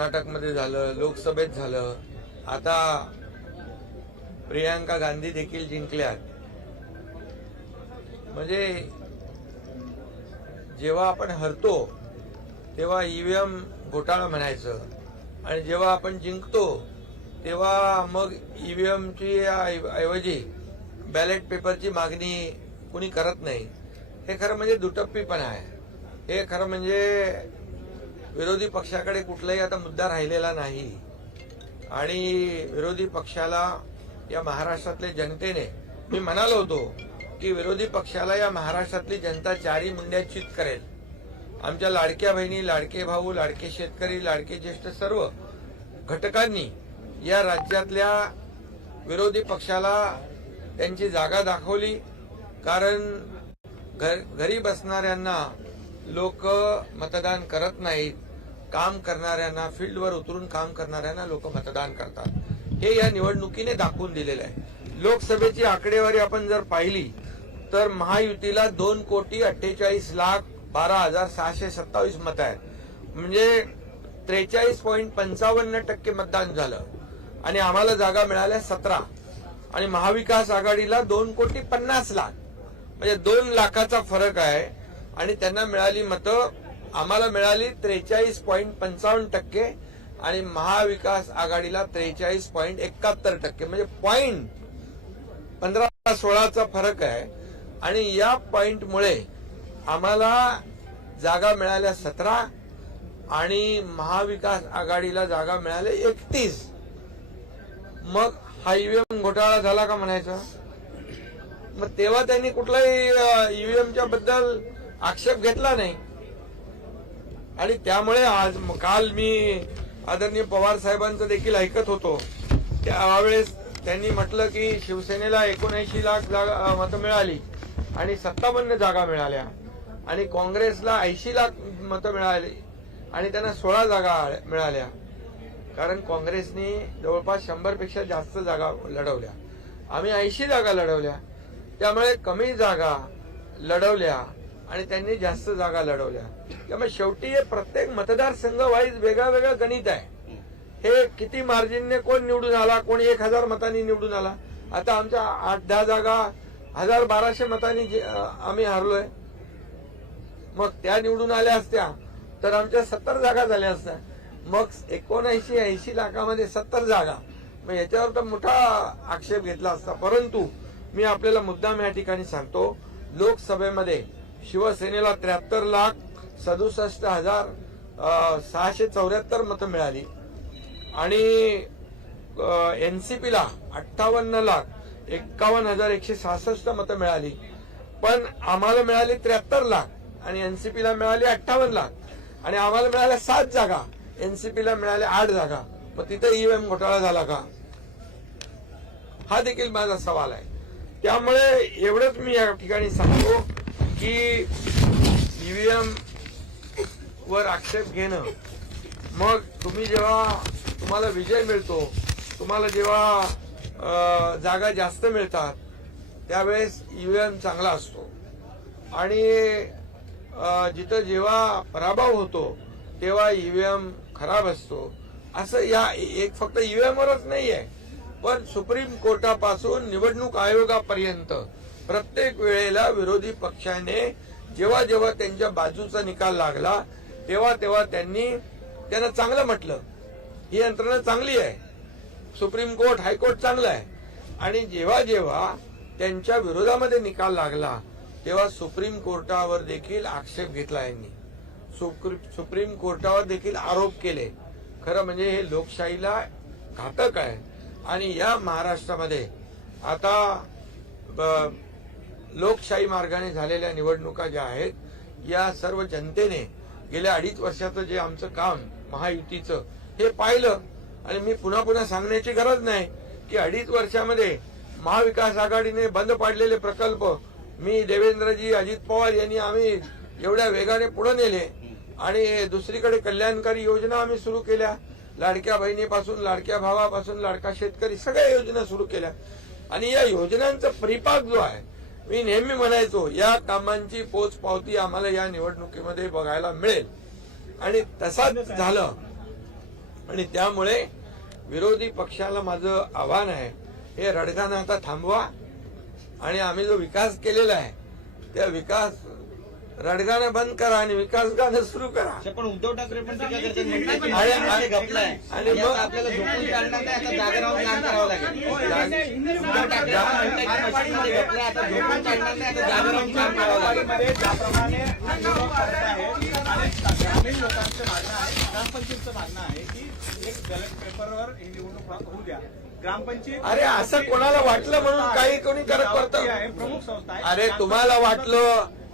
कर्नाटकमध्ये झालं लोकसभेत झालं. आता प्रियांका गांधी देखील जिंकल्यात. म्हणजे जेव्हा आपण हरतो तेव्हा ईव्हीएम घोटाळा म्हणायचं. आणि जेव्हा आपण जिंकतो तेव्हा मग ईव्हीएमची ऐवजी बॅलेट पेपरची मागणी कुणी करत नाही. हे खरं म्हणजे दुटप्पीपणा आहे. हे खरं म्हणजे विरोधी पक्षाकडे कुठलाही आता मुद्दा राहिलेला नाही. आणि विरोधी पक्षाला या महाराष्ट्रातल्या जनतेने मी म्हणालो होतो की विरोधी पक्षाला या महाराष्ट्रातली जनता चारी मुंड्या चित करेल. आमच्या लाडक्या बहिणी लाडके भाऊ लाडके शेतकरी लाडके ज्येष्ठ सर्व घटकांनी या राज्यातल्या विरोधी पक्षाला त्यांची जागा दाखवली. कारण घर- घरी बसणाऱ्यांना लोक मतदान करत नाहीत काम करणाऱ्यांना फील्डवर उतरून काम करणाऱ्यांना लोक मतदान करतात. हे या निवडणुकीने दाखवून दिलेलं आहे. लोकसभेची आकडेवारी आपण जर पाहिली तर महायुतीला दोन कोटी अठ्ठेचाळीस लाख बारा हजार सहाशे सत्तावीस मत आहेत. म्हणजे त्रेचाळीस पॉईंट पंचावन्न टक्के मतदान झालं. आणि आम्हाला जागा मिळाल्या सतरा. आणि महाविकास आघाडीला दोन कोटी पन्नास लाख. म्हणजे दोन लाखाचा फरक आहे. आणि त्यांना मिळाली मतं. आम्हाला मिळाली त्रेचाळीस पॉईंट पंचावन्न टक्के आणि महाविकास आघाडीला त्रेचाळीस पॉईंट एकाहत्तर टक्के. म्हणजे पॉईंट पंधरा सोळाचा फरक आहे. आणि या पॉईंटमुळे आम्हाला जागा मिळाल्या सतरा आणि महाविकास आघाडीला जागा मिळाल्या एकतीस. मग हा घोटाळा झाला का म्हणायचा? मग तेव्हा त्यांनी कुठलाही ईव्हीएमच्या बद्दल आक्षेप घेतला नाही. आणि त्यामुळे आज काल मी आदरणीय पवार साहेबांचं देखील ऐकत होतो. त्यावेळेस त्यांनी म्हटलं की शिवसेनेला एकोणऐंशी लाख जागा मतं मिळाली आणि सत्तावन्न जागा मिळाल्या. आणि काँग्रेसला ऐंशी लाख मतं मिळाली आणि त्यांना सोळा जागा मिळाल्या. कारण काँग्रेसने जवळपास शंभरपेक्षा जास्त जागा लढवल्या. आम्ही ऐंशी जागा लढवल्या. त्यामुळे कमी जागा लढवल्या. आणि त्यांनी जास्त जागा लढवल्या. त्यामुळे शेवटी हे प्रत्येक मतदारसंघ वाईज वेगळं वेगळं गणित आहे. हे किती मार्जिनने कोण निवडून आला कोण एक हजार मतांनी निवडून आला. आता आमच्या आठ दहा जागा हजार बाराशे मतांनी जे- आम्ही हारलोय. मग त्या निवडून आल्या असत्या तर आमच्या सत्तर जागा झाल्या असत्या. मग एकोणऐंशी ऐंशी लाखामध्ये सत्तर जागा. मग याच्यावर तर मोठा आक्षेप घेतला असता. परंतु मी आपल्याला मुद्दाम या ठिकाणी सांगतो लोकसभेमध्ये शिवसेनेला त्र्याहत्तर लाख सदुसष्ट हजार सहाशे चौऱ्याहत्तर मतं मिळाली. आणि एनसीपीला अठ्ठावन्न लाख एकावन्न हजार एकशे सहासष्ट मतं मिळाली. पण आम्हाला मिळाली त्र्याहत्तर लाख आणि एनसीपीला मिळाली अठ्ठावन्न लाख. आणि आम्हाला मिळाल्या सात जागा. एनसीपीला मिळाल्या आठ जागा. मग तिथे ईव्हीएम घोटाळा झाला का? हा देखील माझा सवाल आहे. त्यामुळे एवढंच मी या ठिकाणी सांगतो. की ईव्हीएम वर आक्षेप घेणं. मग तुम्ही जेव्हा तुम्हाला विजय मिळतो तुम्हाला जेव्हा जागा जास्त मिळतात त्यावेळेस ईव्हीएम चांगला असतो. आणि जिथं जेव्हा पराभव होतो तेव्हा ईव्हीएम खराब असतो. असं या एक फक्त ईव्हीएमवरच नाही आहे पण सुप्रीम कोर्टापासून निवडणूक आयोगापर्यंत प्रत्येक वेळेला विरोधी पक्षाने जेव्हा जेव्हा त्यांच्या बाजूचा निकाल लागला तेव्हा तेव्हा त्यांनी त्यांना चांगलं म्हटलं. ही यंत्रणा चांगली आहे. सुप्रीम कोर्ट हायकोर्ट चांगलं आहे. आणि जेव्हा जेव्हा त्यांच्या विरोधामध्ये निकाल लागला तेव्हा सुप्रीम कोर्टावर देखील आक्षेप घेतला यांनी. सुप्रीम कोर्टावर देखील आरोप केले. खरं म्हणजे हे लोकशाहीला घातक आहे. आणि या महाराष्ट्रामध्ये आता ब- लोकशाही मार्गाने झालेल्या निवडणुका ज्या आहेत या सर्व जनतेने गेल्या अडीच वर्षाचं जे आमचं काम महायुतीचं हे पाहिलं. आणि मी पुन्हा पुन्हा सांगण्याची गरज नाही की अडीच वर्षामध्ये महाविकास आघाडीने बंद पाडलेले प्रकल्प मी देवेंद्रजी अजित पवार यांनी आम्ही एवढ्या वेगाने पुढे नेले. आणि दुसरीकडे कल्याणकारी योजना आम्ही सुरू केल्या. लाडक्या बहिणीपासून लाडक्या भावापासून लाडका शेतकरी सगळ्या योजना सुरू केल्या. आणि या योजनांचा परिपाक जो आहे मी नेहमी म्हणायचो या कामांची पोच पावती आम्हाला या निवडणुकीमध्ये बघायला मिळेल. आणि तसाच झालं. आणि त्यामुळे विरोधी पक्षाला माझं आव्हान आहे हे रडगाणं आता थांबवा. आणि आम्ही जो विकास केलेला आहे त्या विकास रडगाणं बंद करा आणि विकास गाणं सुरू करा. पण उद्धव ठाकरे पण टीका करतात म्हणतात की आणि- विषय गपलाय. आणि आणि मग- आता आपल्याला झोपून चालणार नाही आता जागा राहून काम करावं लागेल. उद्धव ठाकरे म्हणतात की मशीनमध्ये गपलाय आता झोपून चालणार नाही आता जागा राहून काम करावं लागेल. मध्ये ज्याप्रमाणे निवडणूक करत आहेत आणि ग्रामीण लोकांचं म्हणणं आहे ग्रामपंचायतचं म्हणणं आहे की एक बॅलेट पेपरवर ही निवडणूक होऊ द्या ग्रामपंचायत अरे असं कोणाला वाटलं म्हणून काही कोणी करत आहे, पडतं प्रमुख संस्था आहे. अरे तुम्हाला वाटलं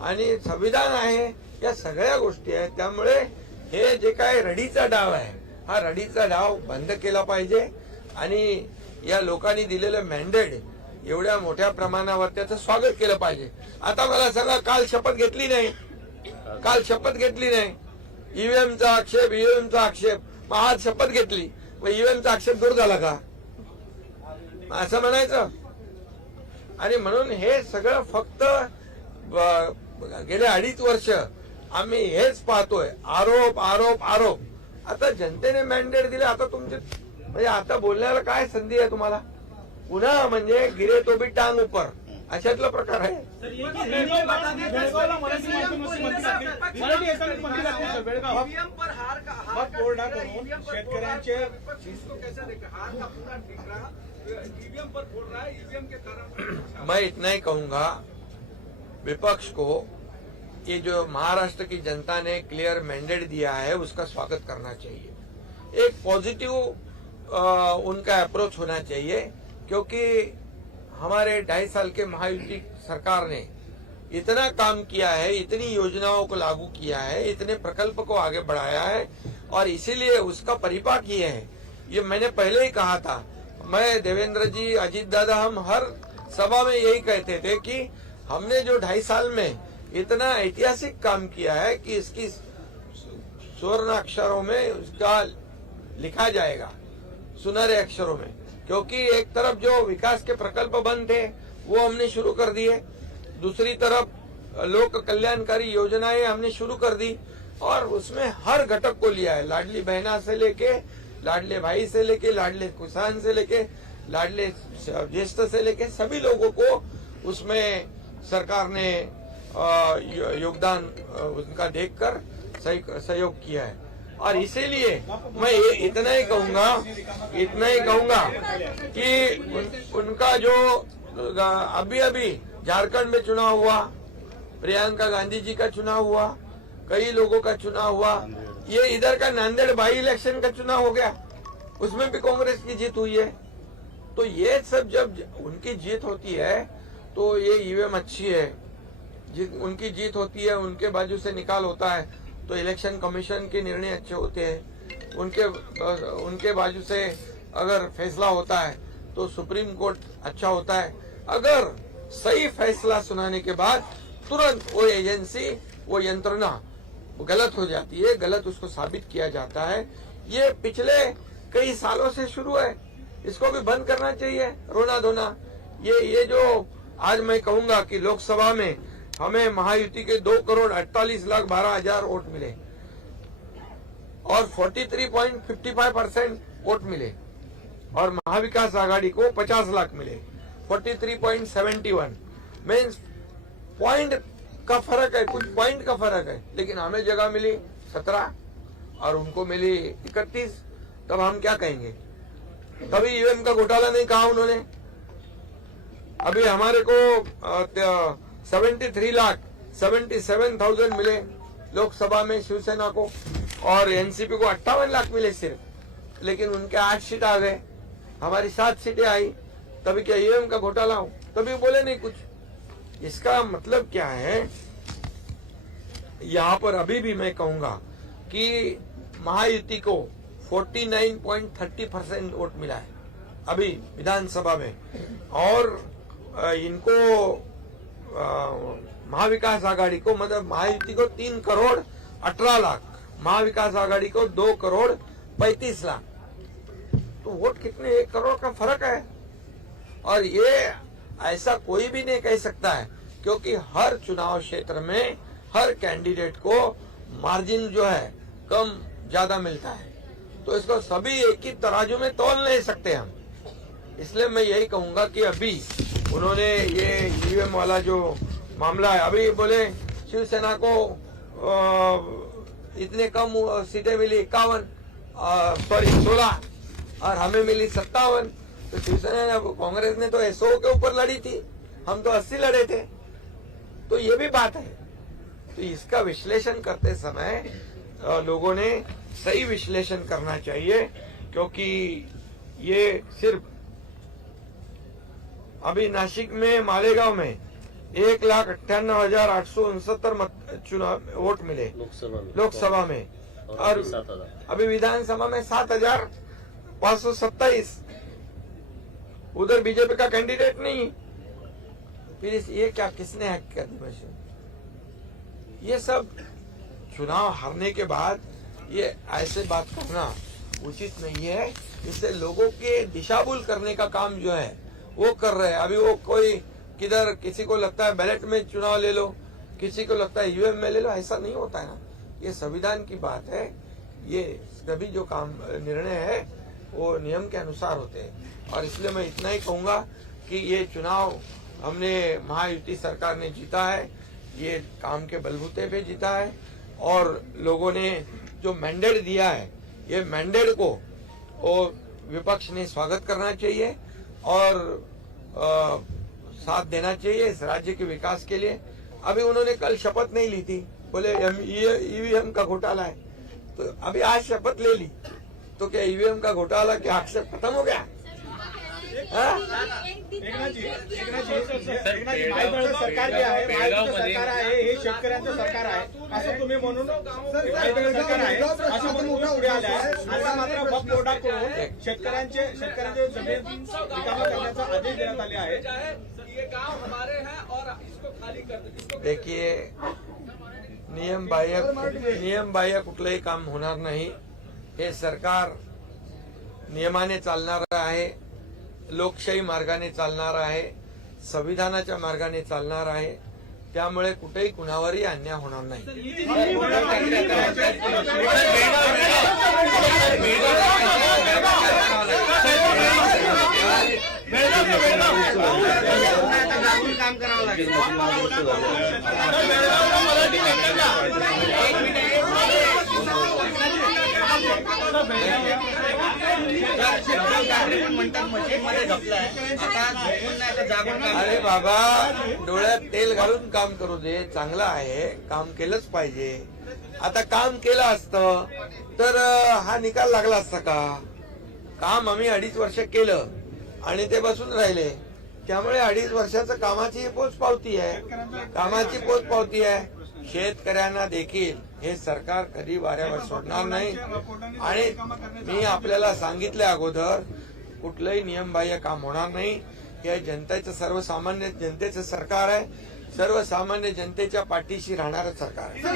आणि संविधान आहे या सगळ्या गोष्टी आहेत. त्यामुळे हे जे काय रडीचा डाव आहे हा रडीचा डाव बंद केला पाहिजे. आणि या लोकांनी दिलेलं मॅन्डेट एवढ्या मोठ्या प्रमाणावर त्याचं स्वागत केलं पाहिजे. आता मला सांगा काल शपथ घेतली नाही? काल शपथ घेतली नाही? ईव्हीएमचा आक्षेप ईव्हीएमचा आक्षेप. मग आज शपथ घेतली. मग ईव्हीएमचा आक्षेप दूर झाला का? असं म्हणायचं. आणि म्हणून हे सगळं फक्त ब- गेले अडीच वर्ष आम्ही हेच पाहतोय. आरोप आरोप आरोप. आता जनतेने मॅन्डेट दिले आता तुमचे म्हणजे आता बोलण्याला काय संधी आहे तुम्हाला? पुन्हा म्हणजे गिरे तो भी टांग उपर. अशातला प्रकार आहे. शेतकऱ्यांचे- बोल रहा विपक्ष इसको कैसे देखे हार का पूरा ठिकरा ईवीएम पर बोल रहा ईवीएम के कारण मैं इतना ही कहूंगा विपक्ष को ये जो महाराष्ट्र की जनता ने क्लियर मैंडेट दिया है, उसका स्वागत करना चाहिए। एक पॉजिटिव उनका अप्रोच होना चाहिए, क्योंकि हमारे ढाई साल के महायुति सरकार ने इतना काम किया है, इतनी योजनाओं को लागू किया है, इतने प्रकल्प को आगे बढ़ाया है, और इसीलिए उसका परिपाक ये है। ये मैंने पहले ही कहा था। मैं देवेंद्र जी, अजीत दादा, हम हर सभा में यही कहते थे कि हमने जो ढाई साल में इतना ऐतिहासिक काम किया है कि इसकी स्वर्ण अक्षरों में उसका लिखा जाएगा, सुनहरे अक्षरों में। क्योंकि एक तरफ़ जो विकास के प्रकल्प बंद थे, वो हमने शुरू कर दिए। दूसरी तरफ़ लोक कल्याणकारी योजनाएँ हमने शुरू कर दी और उसमें हर घटक को लिया है। लाडली बहना से लेके, लाडले भाई से लेके, लाडले किसान से लेके, लाडले ज्येष्ठ से लेके सभी लोगों को उसमें सरकार ने योगदान उनका देखकर सही- सहयोग किया है। और इसीलिए मैं इतना ही कहूँगा इतना ही कहूँगा कि उन, उनका जो अभी अभी झारखंड में चुनाव हुआ प्रियंका गांधी जी का चुनाव हुआ कई लोगों का चुनाव हुआ ये इधर का नांदेड़ बाई इलेक्शन का चुनाव हो गया उसमें भी कांग्रेस की जीत हुई है। तो ये सब जब उनकी जीत होती है तो ये ईवीएम अच्छी है। उनकी जीत होती है, उनके बाजू से निकाल होता है। तो इलेक्शन कमीशन के निर्णय अच्छे होते हैं। उनके उनके बाजू से अगर फैसला होता है तो सुप्रीम कोर्ट अच्छा होता है। अगर सही फैसला सुनाने के बाद तुरंत वो एजेंसी, वो यंत्रणा गलत हो जाती है, गलत उसको साबित किया जाता है। ये पिछले कई सालों से शुरू है। इसको भी बंद करना चाहिए, रोना धोना। ये ये जो आज मैं कहूँगा कि लोकसभा में हमें महायुति के दो करोड़ अड़तालीस लाख बारह हज़ार वोट मिले और 43.55 परसेंट वोट मिले और महाविकास आघाड़ी को 50 लाख मिले 43.71 मीन्स पॉइंट का फ़र्क है, कुछ पॉइंट का फ़र्क है, लेकिन हमें जगह मिली 17 और उनको मिली 31 तब हम क्या कहेंगे? तभी ईवीएम का घोटाला नहीं कहा उन्होंने। अभी हमारे को seventy three lakh seventy seven thousand मिले लोकसभा में शिवसेना को और एनसीपी को अट्ठावन लाख मिले सिर्फ़। लेकिन उनके आठ सीट आ गए। हमारी सात सीटें आई। तभी क्या ईवीएम का घोटाला हो? तभी बोले नहीं कुछ। इसका मतलब क्या है? यहाँ पर अभी भी मैं कहूँगा कि महायुति को 49.30 परसेंट वोट मिला है। अभी विधानसभा में। और इनको महाविकास आघाड़ी को मतलब महायुति को तीन करोड़ अठारह लाख, महाविकास आघाड़ी को दो करोड़ पैतीस लाख। तो वोट कितने, एक करोड़ का फ़र्क है। और ये ऐसा कोई भी नहीं कह सकता है, क्योंकि हर चुनाव क्षेत्र में हर कैंडिडेट को मार्जिन जो है, कम ज़्यादा मिलता है। तो इसको सभी एक ही तराजू में तोल नहीं सकते हम। इसलिए मैं यही कहूँगा कि अभी उन्होंने ये ईवीएम वाला जो मामला है, अभी बोले शिवसेना को इतने कम सीटें मिली इक्यावन सॉरी सोलह, और हमें मिली सत्तावन। तो शिवसेना ने, कांग्रेस ने तो सौ के ऊपर लड़ी थी, हम तो अस्सी लड़े थे। तो ये भी बात है। तो इसका विश्लेषण करते समय लोगों ने सही विश्लेषण करना चाहिए, क्योंकि ये सिर्फ़ अभी नासिक में मालेगांव में एक लाख अट्ठानवे हज़ार आठ सौ उनसत्तर मत चुनाव वोट मिले। लोकसभा में। और अभी विधानसभा में सात हज़ार पाँच सौ सत्ताईस। उधर बीजेपी का कैंडिडेट नहीं। फिर इस- ये क्या किसने हैक कर दी मशीन ये सब चुनाव हारने के बाद ये ऐसे बात करना उचित नहीं है। इससे लोगों के दिशाभूल करने का काम जो है वो कर रहे हैं। अभी वो कोई किधर किसी को लगता है बैलेट में चुनाव ले लो, किसी को लगता है यूएम में ले लो, ऐसा नहीं होता है ना। ये संविधान की बात है। ये सभी जो काम, निर्णय है, वो नियम के अनुसार होते हैं। और इसलिए मैं इतना ही कहूँगा कि ये चुनाव हमने, महायुति सरकार ने जीता है। ये काम के बलबूते पे जीता है। और लोगों ने जो मैंडेट दिया है, ये मैंडेट को वो विपक्ष ने स्वागत करना चाहिए। और आ, साथ देना चाहिए इस राज्य के विकास के लिए। अभी उन्होंने कल शपथ नहीं ली थी। बोले ईवीएम का घोटाला है। तो अभी आज शपथ ले ली। तो क्या ईवीएम का घोटाला क्या आक्षेप खत्म हो गया? सरकार जे आहे महायुतीचं सरकार आहे हे शेतकऱ्यांचं सरकार आहे असं तुम्ही म्हणून सरकार आहे असं म्हणून पुढे आहे आता मात्र शेतकऱ्यांचे शेतकऱ्यांचे जमीन रिकामा करण्याचा आदेश देण्यात आले आहे देखिए नियम बाह्य नियम बाह्य कुठलंही काम होणार नाही. हे सरकार नियमाने चालणार आहे. लोकशाही मार्गाने चालणार आहे संविधानाच्या मार्गाने चालणार आहे त्यामुळे कुठेही कुणावरही अन्याय होणार नाही. काम अरे बाबा डोळ्यात तेल घालून काम करू दे. चांगलं आहे. काम केलंच पाहिजे. आता काम केलं असतं तर हा निकाल लागला असता का? काम आम्ही अडीच वर्ष केलं आणि ते बसून राहिले. त्यामुळे अडीच वर्षाचं कामाची पोच पावती आहे. कामाची पोच पावती आहे. शेतकऱ्यांना देखील हे सरकार कधी वाऱ्यावर सोडणार नाही. आणि मी आपल्याला सांगितलं अगोदर कुठलंही नियमबाह्य काम होणार नाही. हे जनतेचं सर्वसामान्य जनतेचं सरकार आहे. सर्वसामान्य जनतेच्या पाठीशी राहणारं सरकार आहे.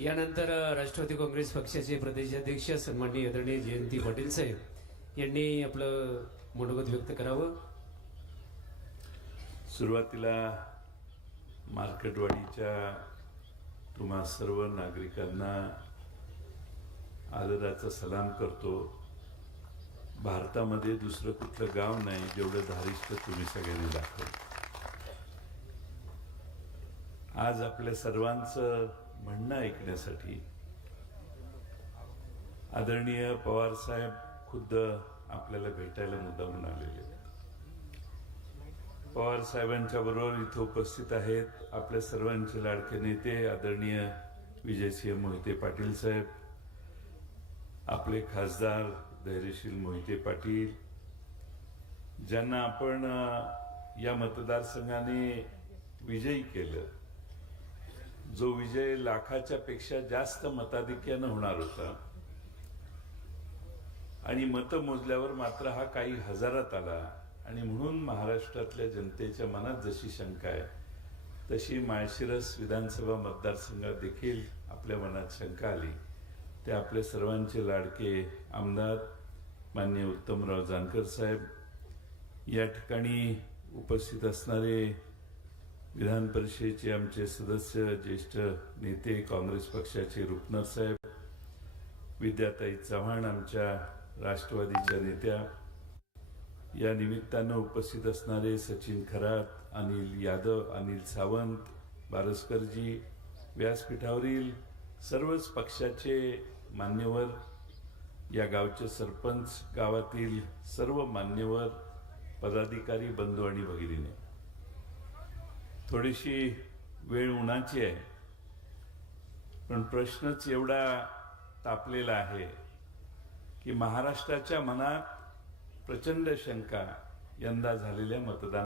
यानंतर राष्ट्रवादी काँग्रेस पक्षाचे प्रदेशाध्यक्ष सन्माननीय आदरणीय जयंती पाटील साहेब यांनी आपलं मनोगत व्यक्त करावं. सुरुवातीला मार्केटवाडीच्या तुम्हा सर्व नागरिकांना आदराचा सलाम करतो. भारतामध्ये दुसरं कुठलं गाव नाही जेवढं धारिष्ट तुम्ही सगळ्यांनी दाखवलं. आज आपल्या सर्वांचं म्हणणं ऐकण्यासाठी आदरणीय पवार साहेब खुद्द आपल्याला भेटायला मुद्दा आलेले आहेत. पवार साहेबांच्या बरोबर इथं उपस्थित आहेत आपल्या सर्वांचे लाडके नेते आदरणीय विजयसिंह मोहिते पाटील साहेब आपले खासदार धैर्यशील मोहिते पाटील ज्यांना आपण या मतदारसंघाने विजयी केलं जो विजय लाखाच्या पेक्षा जास्त मताधिक्यानं होणार होता. आणि मतं मोजल्यावर मात्र हा काही हजारात आला. आणि म्हणून महाराष्ट्रातल्या जनतेच्या मनात जशी शंका आहे तशी माळशिरस विधानसभा मतदारसंघात देखील आपल्या मनात शंका आली. ते आपले सर्वांचे लाडके आमदार मान्य उत्तमराव जानकर साहेब या ठिकाणी उपस्थित असणारे विधान परिषदेचे आमचे सदस्य ज्येष्ठ नेते काँग्रेस पक्षाचे रुपनर साहेब विद्याताई चव्हाण आमच्या राष्ट्रवादीच्या नेत्या या निमित्तानं उपस्थित असणारे सचिन खरात अनिल यादव अनिल सावंत बारसकरजी व्यासपीठावरील सर्वच पक्षाचे मान्यवर या गावचे सरपंच गावातील सर्व मान्यवर पदाधिकारी बंधू आणि भगिनीने. थोडीशी वेळ उन्हाची आहे. पण प्रश्नच एवढा तापलेला आहे की महाराष्ट्राच्या मनात प्रचंड शंका यंदा झालेल्या मतदान